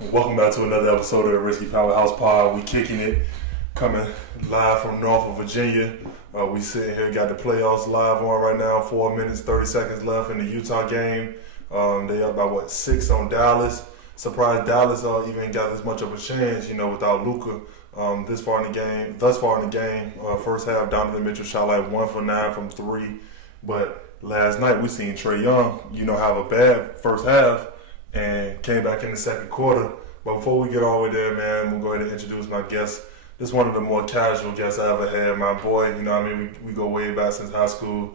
Welcome back to another episode of the RiSSky Powerhouse Pod. We kicking it, coming live from Norfolk, Virginia. We sitting here, got the playoffs live on right now. 4 minutes, 30 seconds left in the Utah game. They up by 6 on Dallas. Surprised Dallas even got as much of a chance, without Luka. Thus far in the game, first half, Donovan Mitchell shot like 1 for 9 from 3. But last night we seen Trae Young, have a bad first half and came back in the second quarter. But before we get all the way there, man, we'll go ahead and introduce my guest. This is one of the more casual guests I ever had. My boy, we go way back since high school.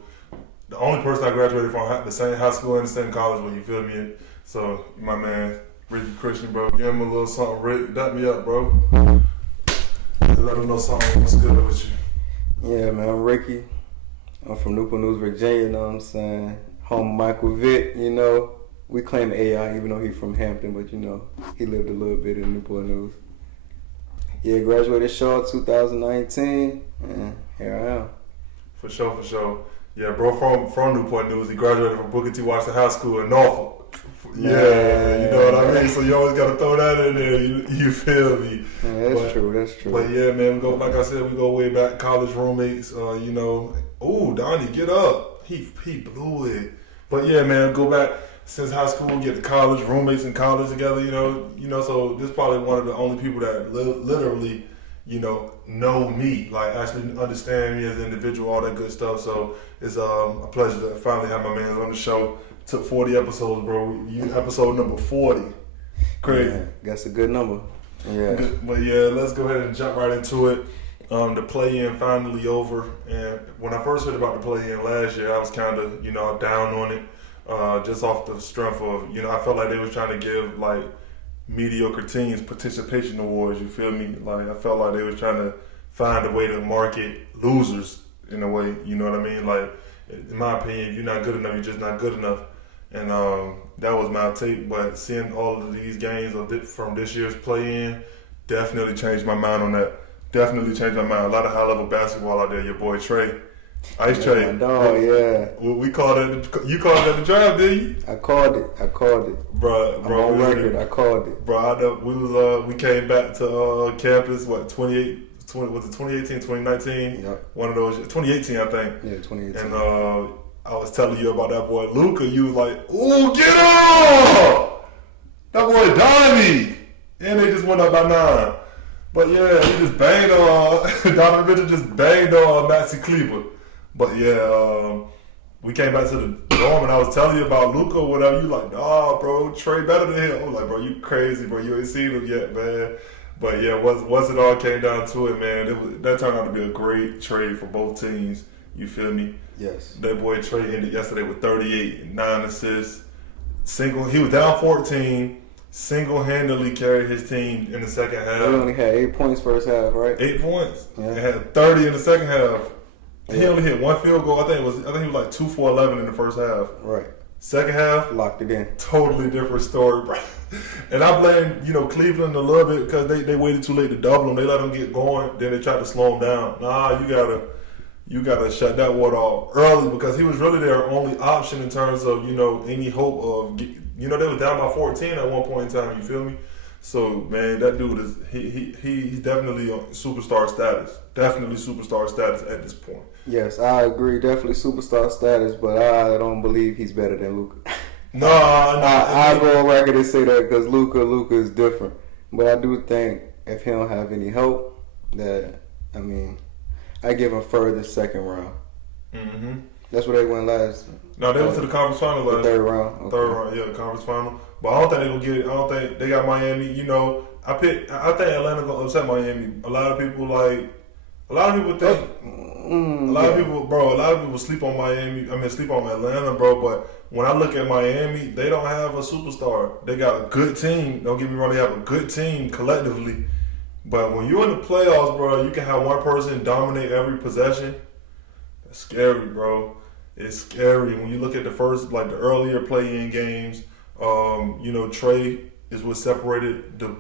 The only person I graduated from the same high school and the same college with, you feel me? So, my man, Ricky Christian, bro, give him a little something. Rick, dap me up, bro. Let him know something what's good with you. Yeah, man, I'm Ricky. I'm from Newport News, Virginia, you know what I'm saying? Home of Michael Vick, We claim AI, even though he's from Hampton, but he lived a little bit in Newport News. Yeah, graduated Shaw 2019, and here I am. For sure. Yeah, bro, from Newport News. He graduated from Booker T. Washington High School in Norfolk. Yeah, you know what I mean? So you always got to throw that in there, you feel me? Yeah, that's true. But yeah, man, like I said, we go way back, college roommates, Ooh, Donnie, get up. He blew it. But yeah, man, go back. Since high school, get to college, roommates in college together, so this is probably one of the only people that literally, know me, like actually understand me as an individual, all that good stuff. So it's a pleasure to finally have my man on the show. Took 40 episodes, bro. Episode number 40. Crazy. Yeah, that's a good number. Yeah. But yeah, let's go ahead and jump right into it. The play-in finally over. And when I first heard about the play-in last year, I was kind of, down on it. Just off the strength of, I felt like they was trying to give like mediocre teams participation awards, you feel me? Like I felt like they was trying to find a way to market losers in a way, you know what I mean? Like in my opinion, if you're not good enough, you're just not good enough. And that was my take, but seeing all of these games from this year's play-in definitely changed my mind on that. Definitely changed my mind. A lot of high-level basketball out there. Your boy Trae. Ice Trae. My dog, yeah. We called it. You called it at the draft, did you? I called it. Bro, I'm on record. I called it. Bro, I know we came back to campus. What 2018, 2019? Yep. One of those. 2018, I think. Yeah, 2018. And I was telling you about that boy Luka. You was like, "Ooh, get him! That boy Donnie!" And they just went up by 9. But yeah, he just banged on Donovan Mitchell. Just banged on Maxi Kleber. But yeah, we came back to the dorm and I was telling you about Luka or whatever. You like, nah, bro, Trae better than him. I was like, bro, you crazy, bro. You ain't seen him yet, man. But yeah, once it all came down to it, man, that turned out to be a great trade for both teams. You feel me? Yes. That boy Trae ended yesterday with 38 and 9 assists. He was down 14. Single-handedly carried his team in the second half. He only had 8 points first half, right? 8 points. Yeah. And had 30 in the second half. He only hit 1 field goal. I think he was like 2 for 11 in the first half. Right. Second half, Locked it in. totally different story, bro. And I blame Cleveland a little bit because they waited too late to double him. They let him get going, then they tried to slow him down. Nah, you gotta shut that water off early because he was really their only option in terms of any hope of they were down by 14 at one point in time. You feel me? So man, that dude is he's definitely on superstar status. Definitely superstar status at this point. Yes, I agree. Definitely superstar status, but I don't believe he's better than Luka. No. I go on record and say that because Luka is different. But I do think if he don't have any help, I give him further second round. Mm-hmm. That's where they went last. No, they went to the conference final last. Third round. Okay. Third round, yeah, the conference final. But I don't think they're gonna get it. I don't think they got Miami. I think Atlanta gonna upset Miami. A lot of people think. A lot of people sleep on Miami. Sleep on Atlanta, bro. But when I look at Miami, they don't have a superstar. They got a good team. Don't get me wrong, they have a good team collectively. But when you're in the playoffs, bro, you can have one person dominate every possession. That's scary, bro. It's scary when you look at the earlier play-in games. Trae is what separated the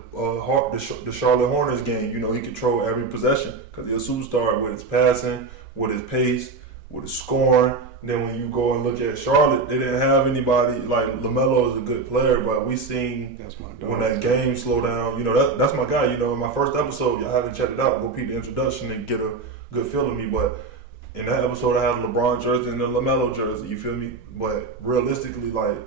Charlotte Hornets game. He controlled every possession because he's a superstar with his passing, with his pace, with his scoring, Then when you go and look at Charlotte, they didn't have anybody. Like, LaMelo is a good player, but we seen That's my dog. when that game slowed down, you know, that's my guy. You know, in my first episode, y'all haven't checked it out, go peep the introduction and get a good feel of me. But in that episode, I had a LeBron jersey and a LaMelo jersey, you feel me? But realistically, like,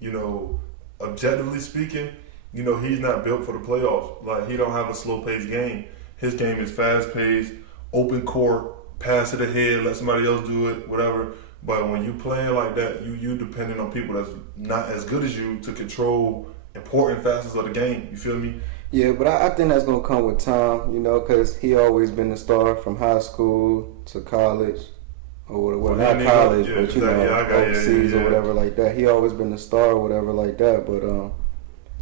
you know, objectively speaking, you know, he's not built for the playoffs. Like, he don't have a slow-paced game. His game is fast-paced, open court, pass it ahead, let somebody else do it, whatever. But when you playing like that, you depending on people that's not as good as you to control important facets of the game. You feel me? Yeah, but I think that's going to come with time, you know, because he always been the star from high school to college. Or well, not college, but, you know, overseas or whatever like that. He always been the star or whatever like that. But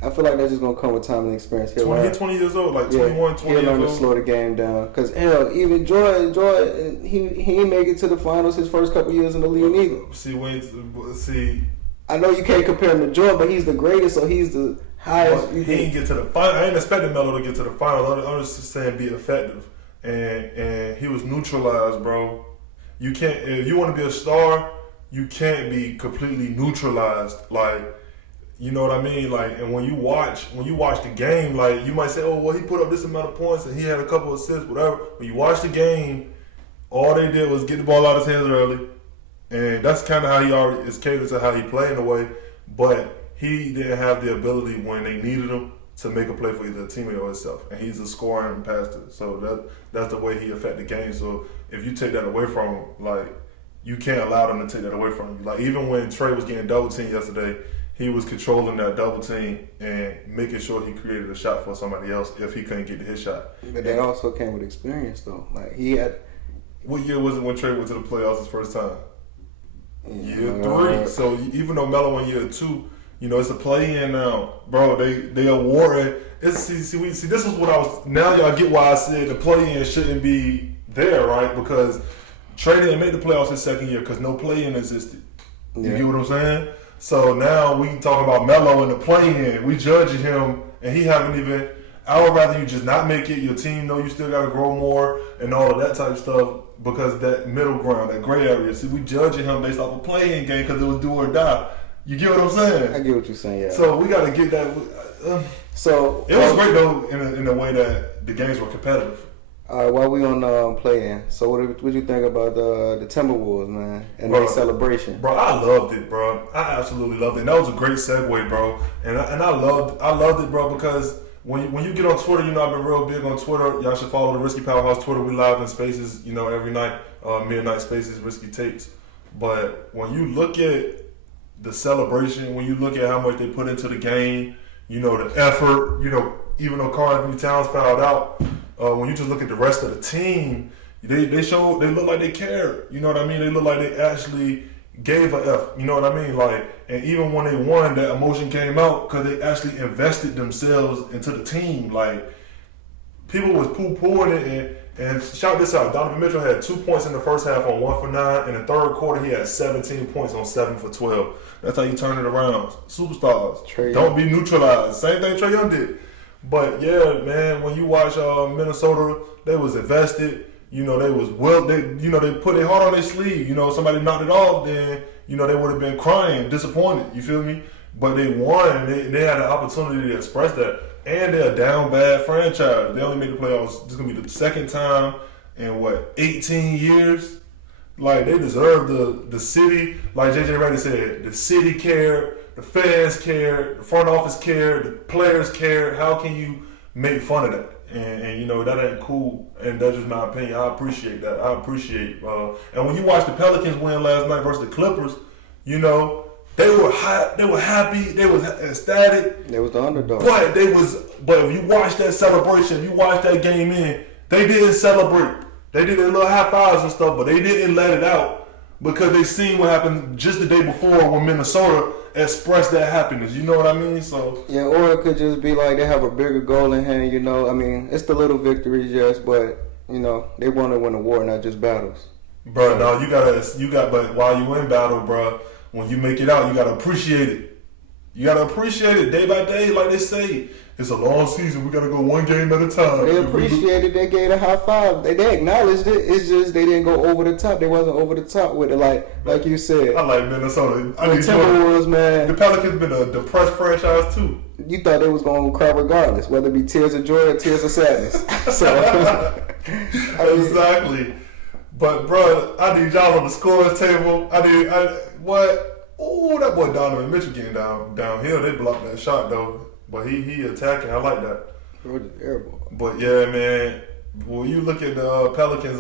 I feel like that's just going to come with time and experience. He's 20 years old, like 21, 20 years old. He'll learn to slow the game down. Because, hell, even Jordan, he ain't make it to the finals his first couple years in the league either. See, I know you can't compare him to Jordan, but he's the greatest, so he's the highest. He didn't get to the final. I ain't expecting Melo to get to the finals. I'm just saying be effective. And he was neutralized, bro. You can't, if you want to be a star, you can't be completely neutralized. Like, you know what I mean? Like, and when you watch the game, like, you might say, oh, well, he put up this amount of points and he had a couple of assists, whatever. When you watch the game, all they did was get the ball out of his hands early. And that's kind of how he already is catered to how he played in a way. But he didn't have the ability when they needed him to make a play for either a teammate or himself. And he's a scoring passer. So that's the way he affected the game. So if you take that away from him, like, you can't allow them to take that away from him. Like, even when Trey was getting double teamed yesterday, he was controlling that double team and making sure he created a shot for somebody else if he couldn't get to his shot. But that also came with experience, though. Like, he had. What year was it when Trey went to the playoffs his first time? Year 3. So even though Melo in year 2, you know, it's a play-in now, bro. They awarded. See, this is what I was. Now y'all get why I said the play-in shouldn't be there, right? Because Trey didn't make the playoffs his second year because no play-in existed. You get what I'm saying? So now we talk about Melo in the play-in. We judging him, and he haven't even. I would rather you just not make it. Your team know you still got to grow more and all of that type of stuff because that middle ground, that gray area. See, we judging him based off a play-in game because it was do or die. You get what I'm saying? I get what you're saying, yeah. So we got to get that. So it was great though in a way that the games were competitive. All right, while we on play-in, so what you think about the Timberwolves, man, and their celebration? Bro, I loved it, bro. I absolutely loved it. And that was a great segue, bro. And I loved it, bro, because when you get on Twitter, you know, I've been real big on Twitter. Y'all should follow the RiSSky Powerhouse Twitter. We live in Spaces, you know, every night, midnight Spaces, RiSSky Takes. But when you look at the celebration, when you look at how much they put into the game, you know, the effort, you know, even though Karl Anthony Towns fouled out, when you just look at the rest of the team, they look like they cared. You know what I mean? They look like they actually gave a F. You know what I mean? Like, and even when they won, that emotion came out because they actually invested themselves into the team. Like, people was poo-pooing it. And shout this out, Donovan Mitchell had 2 points in the first half on 1 for 9. In the third quarter, he had 17 points on 7 for 12. That's how you turn it around. Superstars. Don't be neutralized. Same thing Trae Young did. But yeah, man, when you watch Minnesota, they was invested. You know, they put their heart on their sleeve. You know, somebody knocked it off, then, you know, they would have been crying, disappointed. You feel me? But they won. They had an opportunity to express that. And they're a down bad franchise. They only made the playoffs. This is going to be the second time in, 18 years? Like, they deserve the city. Like JJ Redick said, the city cared, the fans cared, the front office cared, the players cared. How can you make fun of that? And you know, that ain't cool. And that's just my opinion. I appreciate that. And when you watch the Pelicans win last night versus the Clippers, you know, they were happy, they was ecstatic. They was the underdog. But if you watch that celebration, you watch that game they didn't celebrate. They did their little high fives and stuff, but they didn't let it out because they seen what happened just the day before when Minnesota expressed that happiness. You know what I mean? So yeah, or it could just be like they have a bigger goal in hand, you know. I mean, it's the little victories, yes, but you know, they want to win a war, not just battles. Bro, no, but while you in battle, bro, when you make it out, you gotta appreciate it. You gotta appreciate it day by day, like they say. It's a long season. We gotta go one game at a time. They appreciated. They gave a high five. They acknowledged it. It's just they didn't go over the top. They wasn't over the top with it, like you said. I like Minnesota. The Timberwolves, man. The Pelicans been a depressed franchise too. You thought they was going to cry regardless, whether it be tears of joy or tears of sadness. So exactly. But bro, I need y'all on the scores table. What? Oh, that boy Donovan Mitchell getting downhill. They blocked that shot though. But he attacking. I like that. But yeah, man. When you look at the Pelicans,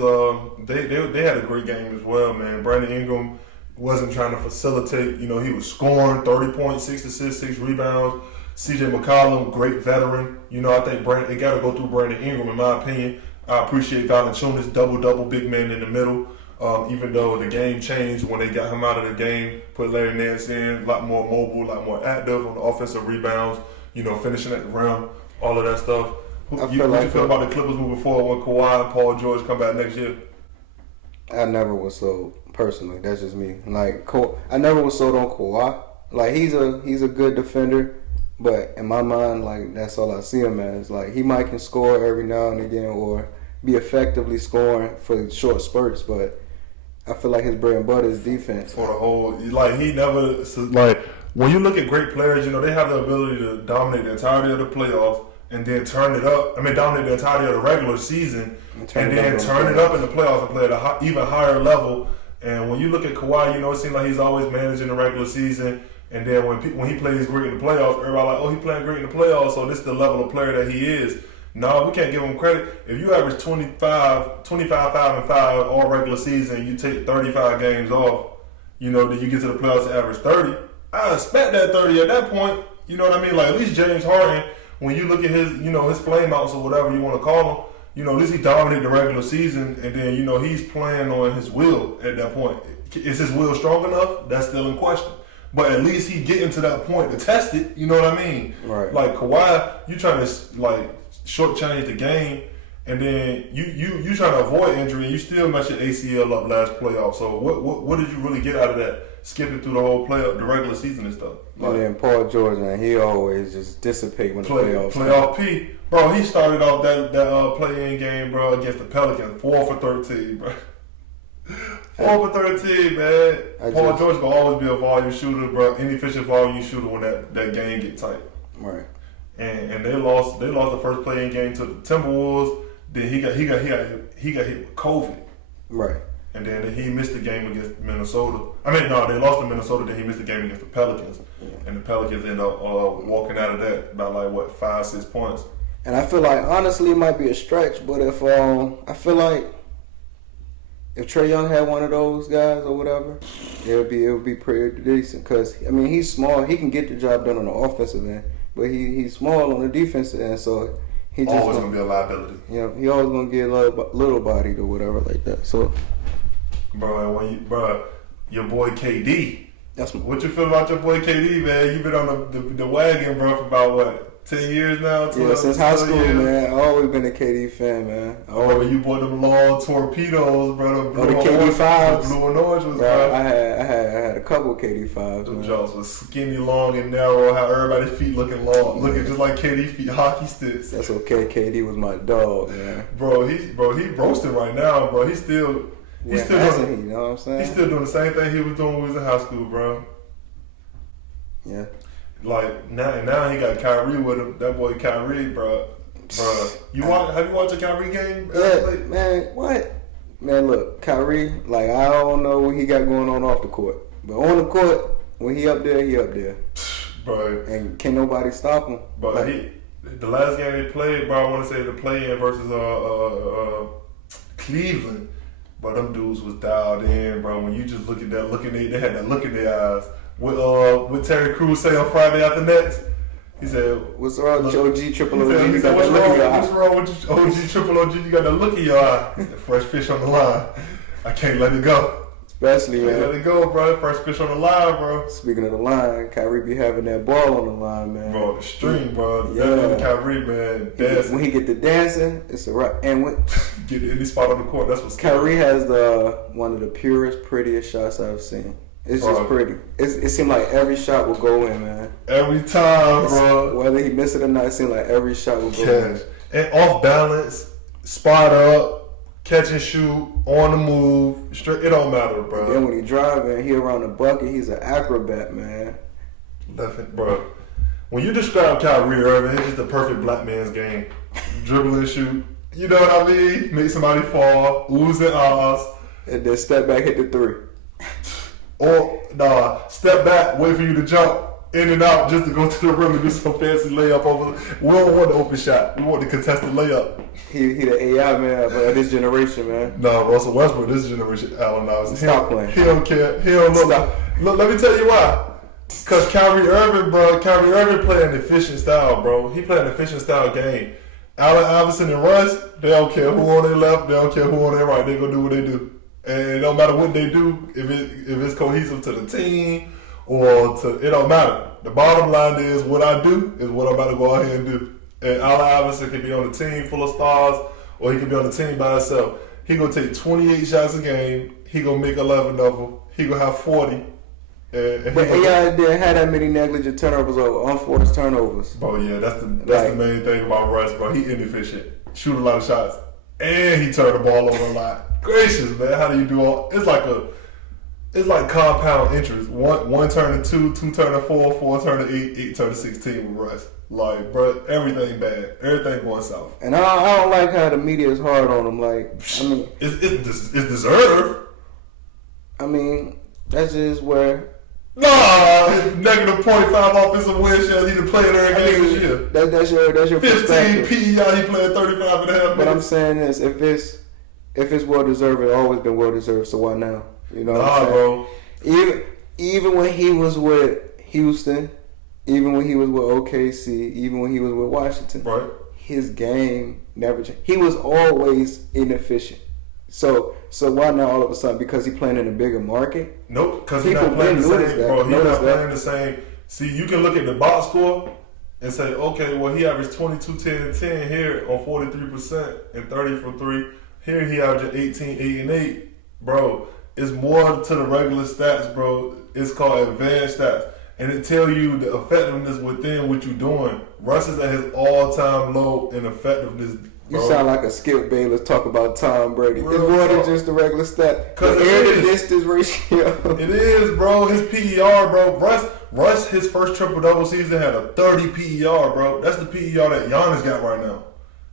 they had a great game as well, man. Brandon Ingram wasn't trying to facilitate. You know, he was scoring 30 points, 6 assists, 6 rebounds. CJ McCollum, great veteran. You know, I think it got to go through Brandon Ingram, in my opinion. I appreciate Valanciunas, double big man in the middle. Even though the game changed when they got him out of the game, put Larry Nance in, a lot more mobile, a lot more active on the offensive rebounds. You know, finishing at the rim, all of that stuff. What you feel about the Clippers moving forward when Kawhi and Paul George come back next year? I never was sold personally. That's just me. Like I never was sold on Kawhi. Like he's a good defender, but in my mind, like that's all I see him as. Like he might can score every now and again or be effectively scoring for short spurts, but I feel like his bread and butter is defense. For the whole, like he never like. When you look at great players, you know, they have the ability to dominate the entirety of the playoffs and then turn it up. Dominate the entirety of the regular season and then turn it up in the playoffs and play at an even higher level. And when you look at Kawhi, you know, it seems like he's always managing the regular season. And then when he plays great in the playoffs, everybody like, oh, he playing great in the playoffs, so this is the level of player that he is. No, we can't give him credit. If you average 25, 5, 5 all regular season, you take 35 games off, you know, then you get to the playoffs and average 30. I expect that 30 at that point. You know what I mean? Like at least James Harden, when you look at his, you know, his flameouts or whatever you want to call them, you know, at least he dominated the regular season, and then you know he's playing on his will at that point. Is his will strong enough? That's still in question. But at least he getting to that point to test it. You know what I mean? Right. Like Kawhi, you trying to like shortchange the game, and then you trying to avoid injury, and you still messed your ACL up last playoff. So what did you really get out of that? Skipping through the whole the regular season and stuff. Like, and then Paul George, man, he always just dissipate when the playoffs come. Playoff P. Bro, he started off that play-in game, bro, against the Pelicans, 4 for 13, bro. 4 for 13, man. Paul George gonna always be a volume shooter, bro. Inefficient volume shooter when that game get tight. Right. And they lost the first play-in game to the Timberwolves. Then he got hit with COVID. Right. And then he missed the game against Minnesota. They lost to Minnesota, then he missed the game against the Pelicans. Yeah. And the Pelicans ended up walking out of that by 5-6 points. And I feel like, honestly, it might be a stretch, but if I feel like if Trae Young had one of those guys or whatever, it would be pretty decent. Because, he's small. He can get the job done on the offensive end, but he's small on the defensive end, so he just always going to be a liability. Yeah, he always going to get little bodied or whatever like that. So... Bro, your boy KD. That's what you feel about your boy KD, man? You've been on the wagon, bro, for about 10 years now. Since high school, man. I've always been a KD fan, man. You bought them long torpedoes, bro. The KD 5s. Blue and orange was, bro. I had a couple of KD 5s. Them jaws was skinny, long, and narrow. How everybody's feet looking long, looking just like KD feet, hockey sticks. That's okay. KD was my dog, man. Bro, he roasting right now, bro. He's still you know what I'm saying? He's still doing the same thing he was doing when he was in high school, bro. Yeah. Like now he got Kyrie with him. That boy Kyrie, bro. Have you watched a Kyrie game? Yeah, man. What? Man, look, Kyrie. Like I don't know what he got going on off the court, but on the court, when he up there, bro. And can't nobody stop him. But the last game they played, bro. I want to say the play-in versus Cleveland. But them dudes was dialed in, bro. When you just look at that, they had that look in their eyes. What Terry Crews say on Friday after next? He said, "What's wrong with OG Triple OG? He said, what's wrong with OG Triple OG? You got that look in your eye. It's the fresh fish on the line. I can't let it go. Especially, man. Let it go, bro. Fresh fish on the line, bro. Speaking of the line, Kyrie be having that ball on the line, man. Bro, the string, bro. Yeah. Kyrie, man, dancing. When he get to dancing, it's a wrap. And when get any spot on the court, that's what's Kyrie has one of the purest, prettiest shots I've seen. It's just pretty. It seemed like every shot would go in, man. Every time, bro. Whether he missed it or not, it seemed like every shot would go in. And off balance, spot up, catch and shoot, on the move. Straight, it don't matter, bro. And then when he driving, he around the bucket, he's an acrobat, man. Nothing, bro. When you describe Kyrie Irving, it's just the perfect black man's game. Dribble and shoot. You know what I mean? Make somebody fall, oohs and ahs. And then step back, hit the three. Or, step back, wait for you to jump in and out just to go to the rim and do some fancy layup over. We don't want the open shot. We want the contested layup. He the AI man of this generation, man. No, Russell Westbrook, this generation, Allen Iverson. Stop playing. He don't care. He don't know. Look, let me tell you why. Because Kyrie Irving play an efficient style, bro. He play an efficient style game. Allen Iverson and Russ, they don't care who on their left, they don't care who on their right. They gonna do what they do. And it don't matter what they do, if it's cohesive to the team or to, it don't matter. The bottom line is what I do is what I'm about to go out here and do. And Allen Iverson can be on the team full of stars or he can be on the team by himself. He gonna take 28 shots a game. He gonna make 11 of them. He gonna have 40. But AI didn't have that many negligent turnovers or unforced turnovers. Bro, yeah, that's the main thing about Russ, bro. He inefficient. Shoot a lot of shots. And he turned the ball over a lot. Gracious, man. How do you do all? It's like compound interest. One turn to 2, 2 turn to 4, 4 turn to 8, 8 turn to 16 with Russ. Like, bro, everything bad. Everything going south. And I don't like how the media is hard on him. Like, I mean, it's deserved. I mean, that's just where. Nah, negative 0.5 offensive win share. He's the player every game this year. That's your 15 perspective. PEI. He playing 35 and a half minutes. But I'm saying this: if it's well deserved, it's always been well deserved. So why now? You know what I'm saying? Bro. Even when he was with Houston, even when he was with OKC, even when he was with Washington, right? His game never changed. He was always inefficient. So why now all of a sudden? Because he playing in a bigger market? Nope, because he's not playing the same. Bro, he's not playing the same. See, you can look at the box score and say, okay, well, he averaged 22, 10, and 10 here on 43% and 30 from 3. Here he averaged 18, 8, and 8. Bro, it's more to the regular stats, bro. It's called advanced stats. And it tell you the effectiveness within what you're doing. Russ is at his all-time low in effectiveness. You sound like a Skip Bayless talk about Tom Brady. It's more than just the regular stat. Because the air to distance ratio. It is, bro. His PER, bro. Russ, his first triple-double season had a 30 PER, bro. That's the PER that Giannis got right now.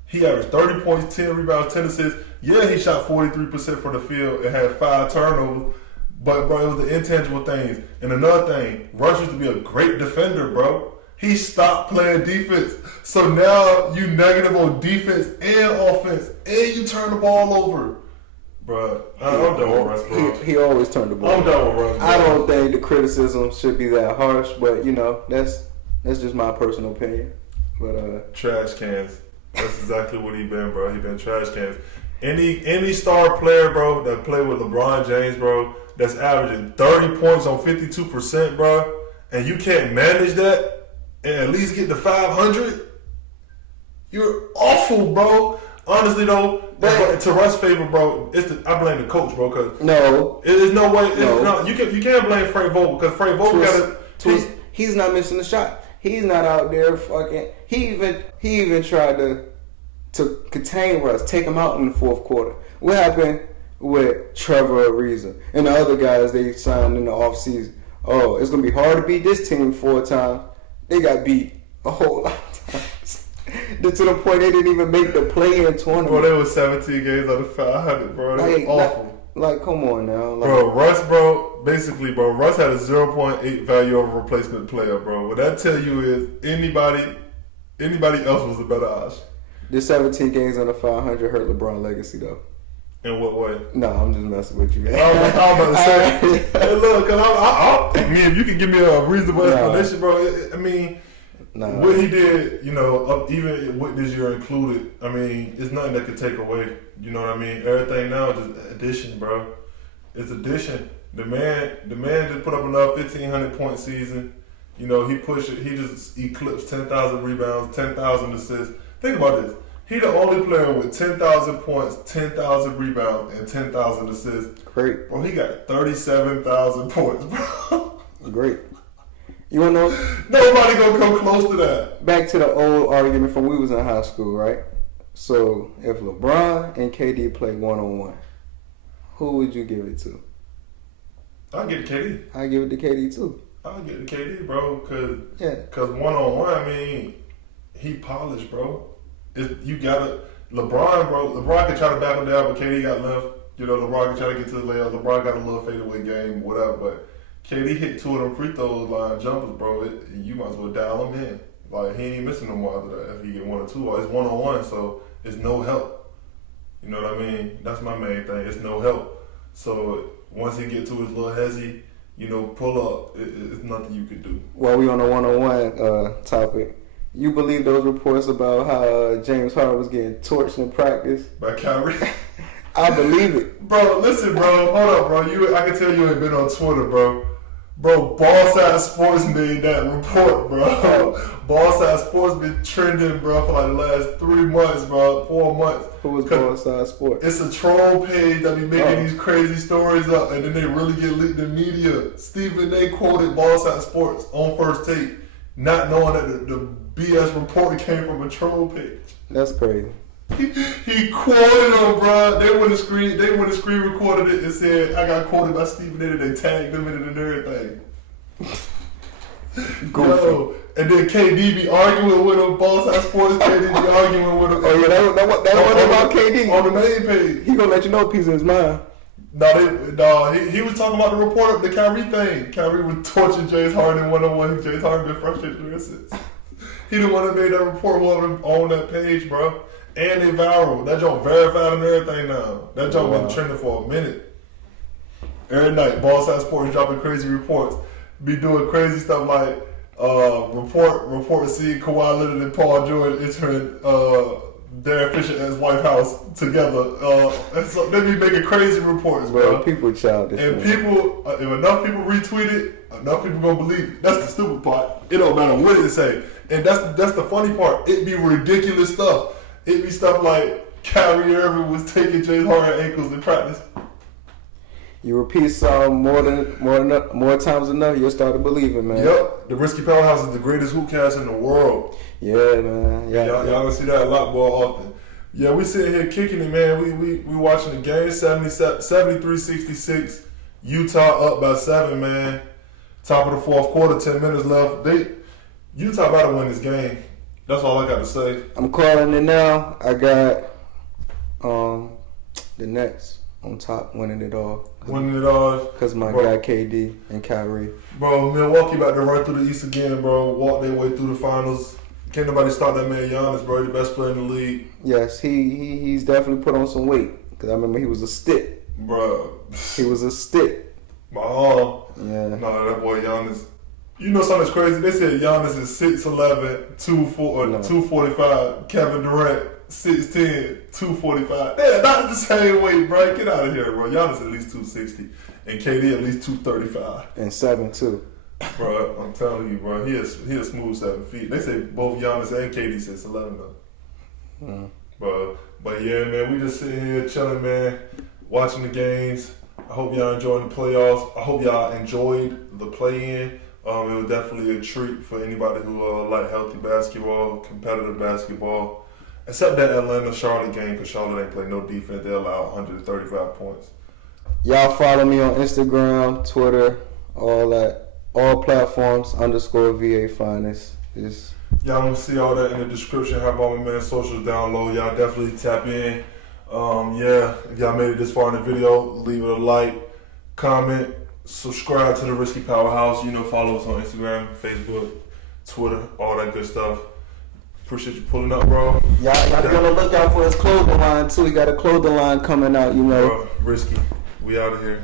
He averaged 30 points, 10 rebounds, 10 assists. Yeah, he shot 43% from the field and had 5 turnovers. But, bro, it was the intangible things. And another thing, Russ used to be a great defender, bro. He stopped playing defense. So now you negative on defense and offense, and you turn the ball over. Bro, I'm done with Russ, bro. He always turned the ball over. I'm done with Russ, bro. I don't think the criticism should be that harsh, but, you know, that's just my personal opinion. But trash cans. That's exactly what he been, bro. He been trash cans. Any star player, bro, that play with LeBron James, bro, that's averaging 30 points on 52%, bro, and you can't manage that and at least get to 500, you're awful, bro. Honestly, though, to Russ' favor, bro, I blame the coach, bro, because there's no way. No. You can't blame Frank Vogel because Frank Vogel he's not missing the shot. He's not out there fucking. He even tried to contain Russ, take him out in the fourth quarter. What happened with Trevor Ariza and the other guys they signed in the offseason? Oh, it's gonna be hard to beat this team 4 times. They got beat a whole lot of times. To the point they didn't even make the play-in tournament. Bro, there was 17 games out of 500, bro. That's awful. Like, come on now. Like, bro, Russ had a 0.8 value over replacement player, bro. What that tell you is anybody else was a better option. The 17 games under 500 hurt LeBron's legacy, though. In what way? No, I'm just messing with you. I was about to say, hey, look, I mean, if you can give me a reasonable explanation, bro, I mean, what he did, you know, even with this year included, I mean, it's nothing that could take away. You know what I mean? Everything now is just addition, bro. It's addition. The man just put up another 1,500 point season. You know, he just eclipsed 10,000 rebounds, 10,000 assists. Think about this. He the only player with 10,000 points, 10,000 rebounds, and 10,000 assists. Great. Bro, he got 37,000 points, bro. Great. You wanna know? Nobody gonna come close to that. Back to the old argument from when we was in high school, right? So if LeBron and KD play 1-on-1, who would you give it to? I'll get to KD. I give it to KD too. I'll get to KD, bro, cause Yeah. 1-on-1, I mean, he polished, bro. You gotta LeBron, bro. LeBron can try to back him down, but KD got left. You know, LeBron can try to get to the layup. LeBron got a little fadeaway game, whatever. But KD hit 2 of them free throw line jumpers, bro. You might as well dial him in. Like, he ain't missing no more after that. If he get 1 or 2, it's 1-on-1, so it's no help. You know what I mean? That's my main thing. It's no help. So once he get to his little hezzy, you know, pull up, it's nothing you can do. While we on the 1-on-1 topic, you believe those reports about how James Harden was getting torched in practice? By Kyrie? I believe it. Bro, listen, bro. Hold up, bro. I can tell you ain't been on Twitter, bro. Bro, Ballside Sports made that report, bro. Ballside Sports been trending, bro, for like the last 3 months, bro, 4 months. Who was Ballside Sports? It's a troll page that be making these crazy stories up, and then they really get leaked in media. Stephen, they quoted Ballside Sports on First Take, not knowing that the BS report came from a troll page. That's crazy. He quoted him, bro. They went to screen recorded it and said, I got quoted by Stephen A. They tagged him in it and everything. Yo, and then KD be arguing with him. Ballside Sports, KD be arguing with him. Oh yeah, that was about KD. On the main page. He gonna let you know a piece of his mind. He was talking about the report of the Kyrie thing. Kyrie was torching James Harden 1-on-1. James Harden been frustrated ever since. He the one that made that report on that page, bro. And they viral. That joke verified and everything now. That joke been trending for a minute. Every night, Ballside Sports dropping crazy reports. Be doing crazy stuff like report seeing Kawhi Leonard and Paul George entering Darren Fisher at his White House together. And so they be making crazy reports, bro. People childish. And man. people, if enough people retweet it, enough people gonna believe it. That's the stupid part. It don't matter what it say. And that's the funny part. It be ridiculous stuff. It be stuff like Kyrie Irving was taking James Harden ankles in practice. You repeat something more times than enough, you'll start to believe it, man. Yep, the RiSSky Powerhouse is the greatest hoopcast in the world. Yeah, man. Yeah, y'all gonna see that a lot more often. Yeah, we sitting here kicking it, man. We watching the game, 73-66. Utah up by 7, man. Top of the fourth quarter, 10 minutes left. Utah about to win this game. That's all I got to say. I'm calling it now. I got the Nets on top, winning it all. Winning it all. Because my guy KD and Kyrie. Bro, Milwaukee about to run through the East again, bro. Walk their way through the finals. Can't nobody stop that man Giannis, bro. The best player in the league. Yes, he's definitely put on some weight. Because I remember he was a stick. Bro. He was a stick. My arm. Yeah. No, that boy Giannis. You know something's crazy? They said Giannis is 6'11", 245. Kevin Durant, 6'10", 245. Yeah, that's the same weight, bro. Get out of here, bro. Giannis at least 260. And KD at least 235. And 7'2". Bro, I'm telling you, bro. He a smooth 7 feet. They say both Giannis and KD 6'11", though. But yeah, man, we just sitting here chilling, man, watching the games. I hope y'all enjoying the playoffs. I hope y'all enjoyed the play-in. It was definitely a treat for anybody who like healthy basketball, competitive basketball. Except that Atlanta-Charlotte game, because Charlotte ain't play no defense. They allowed 135 points. Y'all follow me on Instagram, Twitter, all that. All platforms, _VA Finest. Y'all gonna see all that in the description. Have all my man's socials down low. Y'all definitely tap in. Yeah, if y'all made it this far in the video, leave it a like, comment, subscribe to the RiSSky Powerhouse. You know, follow us on Instagram, Facebook, Twitter, all that good stuff. Appreciate you pulling up, bro. Y'all be on the lookout for his clothing line too. He got a clothing line coming out, you know. Bro, RiSSky, we out of here.